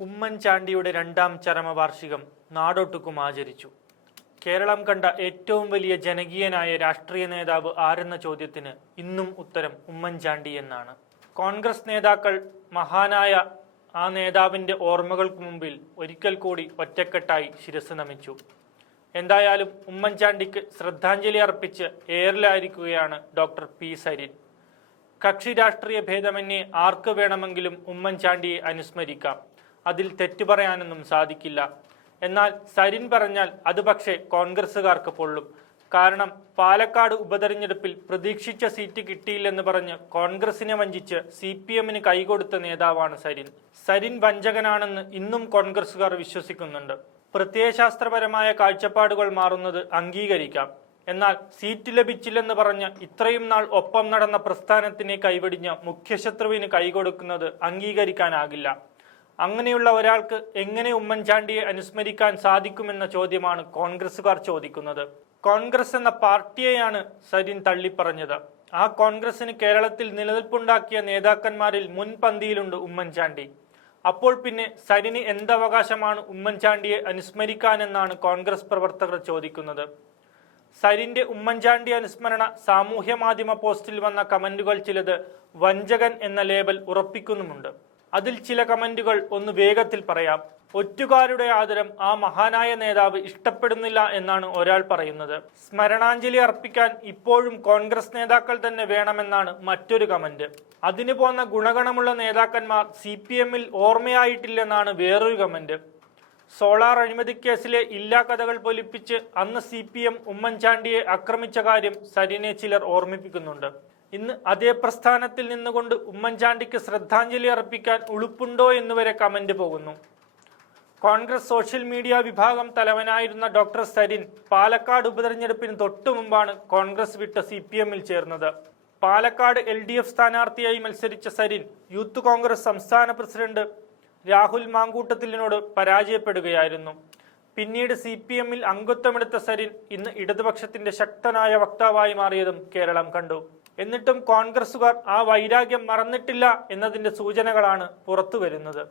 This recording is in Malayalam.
ഉമ്മൻചാണ്ടിയുടെ രണ്ടാം ചരമവാർഷികം നാടൊട്ടുക്കും ആചരിച്ചു. കേരളം കണ്ട ഏറ്റവും വലിയ ജനകീയനായ രാഷ്ട്രീയ നേതാവ് ആരെന്ന ചോദ്യത്തിന് ഇന്നും ഉത്തരം ഉമ്മൻചാണ്ടി എന്നാണ്. കോൺഗ്രസ് നേതാക്കൾ മഹാനായ ആ നേതാവിൻ്റെ ഓർമ്മകൾക്ക് മുമ്പിൽ ഒരിക്കൽ കൂടി ഒറ്റക്കെട്ടായി ശിരസ് നമിച്ചു. എന്തായാലും ഉമ്മൻചാണ്ടിക്ക് ശ്രദ്ധാഞ്ജലി അർപ്പിച്ച് എയറിലായിരിക്കുകയാണ് ഡോക്ടർ പി സരിൻ. കക്ഷി രാഷ്ട്രീയ ഭേദമന്യേ ആർക്ക് വേണമെങ്കിലും ഉമ്മൻചാണ്ടിയെ അനുസ്മരിക്കാം, അതിൽ തെറ്റു പറയാനൊന്നും സാധിക്കില്ല. എന്നാൽ സരിൻ പറഞ്ഞാൽ അത് പക്ഷേ കോൺഗ്രസുകാർക്ക് പൊള്ളും. കാരണം പാലക്കാട് ഉപതെരഞ്ഞെടുപ്പിൽ പ്രതീക്ഷിച്ച സീറ്റ് കിട്ടിയില്ലെന്ന് പറഞ്ഞ് കോൺഗ്രസിനെ വഞ്ചിച്ച് CPM-ന് കൈകൊടുത്ത നേതാവാണ് സരിൻ. സരിൻ വഞ്ചകനാണെന്ന് ഇന്നും കോൺഗ്രസുകാർ വിശ്വസിക്കുന്നുണ്ട്. പ്രത്യയശാസ്ത്രപരമായ കാഴ്ചപ്പാടുകൾ മാറുന്നത് അംഗീകരിക്കാം. എന്നാൽ സീറ്റ് ലഭിച്ചില്ലെന്ന് പറഞ്ഞ് ഇത്രയും നാൾ ഒപ്പം നടന്ന പ്രസ്ഥാനത്തിനെ കൈവെടിഞ്ഞ് മുഖ്യശത്രുവിന് കൈകൊടുക്കുന്നത് അംഗീകരിക്കാനാകില്ല. അങ്ങനെയുള്ള ഒരാൾക്ക് എങ്ങനെ ഉമ്മൻചാണ്ടിയെ അനുസ്മരിക്കാൻ സാധിക്കുമെന്ന ചോദ്യമാണ് കോൺഗ്രസുകാർ ചോദിക്കുന്നത്. കോൺഗ്രസ് എന്ന പാർട്ടിയെയാണ് സരിൻ തള്ളിപ്പറഞ്ഞത്. ആ കോൺഗ്രസിന് കേരളത്തിൽ നിലനിൽപ്പുണ്ടാക്കിയ നേതാക്കന്മാരിൽ മുൻപന്തിയിലുണ്ട് ഉമ്മൻചാണ്ടി. അപ്പോൾ പിന്നെ സരിന് എന്തവകാശമാണ് ഉമ്മൻചാണ്ടിയെ അനുസ്മരിക്കാനെന്നാണ് കോൺഗ്രസ് പ്രവർത്തകർ ചോദിക്കുന്നത്. സരിന്റെ ഉമ്മൻചാണ്ടി അനുസ്മരണ സാമൂഹ്യ മാധ്യമ പോസ്റ്റിൽ വന്ന കമന്റുകൾ ചിലത് വഞ്ചകൻ എന്ന ലേബൽ ഉറപ്പിക്കുന്നുമുണ്ട്. അതിൽ ചില കമന്റുകൾ ഒന്ന് വേഗത്തിൽ പറയാം. ഒറ്റുകാരുടെ ആദരം ആ മഹാനായ നേതാവ് ഇഷ്ടപ്പെടുന്നില്ല എന്നാണ് ഒരാൾ പറയുന്നത്. സ്മരണാഞ്ജലി അർപ്പിക്കാൻ ഇപ്പോഴും കോൺഗ്രസ് നേതാക്കൾ തന്നെ വേണമെന്നാണ് മറ്റൊരു കമന്റ്. അതിന് പോന്ന ഗുണഗണമുള്ള നേതാക്കന്മാർ CPM-ൽ ഓർമ്മയായിട്ടില്ലെന്നാണ് വേറൊരു കമന്റ്. സോളാർ അഴിമതിക്കേസിലെ ഇല്ലാ കഥകൾ പൊലിപ്പിച്ച് അന്ന് CPM ഉമ്മൻചാണ്ടിയെ ആക്രമിച്ച കാര്യം സരിനെ ചിലർ ഓർമ്മിപ്പിക്കുന്നുണ്ട്. ഇന്ന് അതേ പ്രസ്ഥാനത്തിൽ നിന്നുകൊണ്ട് ഉമ്മൻചാണ്ടിക്ക് ശ്രദ്ധാഞ്ജലി അർപ്പിക്കാൻ ഉളുപ്പുണ്ടോ എന്നുവരെ കമന്റ് പോകുന്നു. കോൺഗ്രസ് സോഷ്യൽ മീഡിയ വിഭാഗം തലവനായിരുന്ന ഡോക്ടർ സരിൻ പാലക്കാട് ഉപതെരഞ്ഞെടുപ്പിന് തൊട്ടു മുമ്പാണ് കോൺഗ്രസ് വിട്ട് CPM-ൽ ചേർന്നത്. പാലക്കാട് LDF സ്ഥാനാർത്ഥിയായി മത്സരിച്ച സരിൻ യൂത്ത് കോൺഗ്രസ് സംസ്ഥാന പ്രസിഡന്റ് രാഹുൽ മാങ്കൂട്ടത്തിലിനോട് പരാജയപ്പെടുകയായിരുന്നു. പിന്നീട് CPM-ൽ അംഗത്വമെടുത്ത സരിൻ ഇന്ന് ഇടതുപക്ഷത്തിന്റെ ശക്തനായ വക്താവായി മാറിയതും കേരളം കണ്ടു. എന്നിട്ടും കോൺഗ്രസുകാർ ആ വൈരാഗ്യം മറന്നിട്ടില്ല എന്നതിന്റെ സൂചനകളാണ് പുറത്തു വരുന്നത്.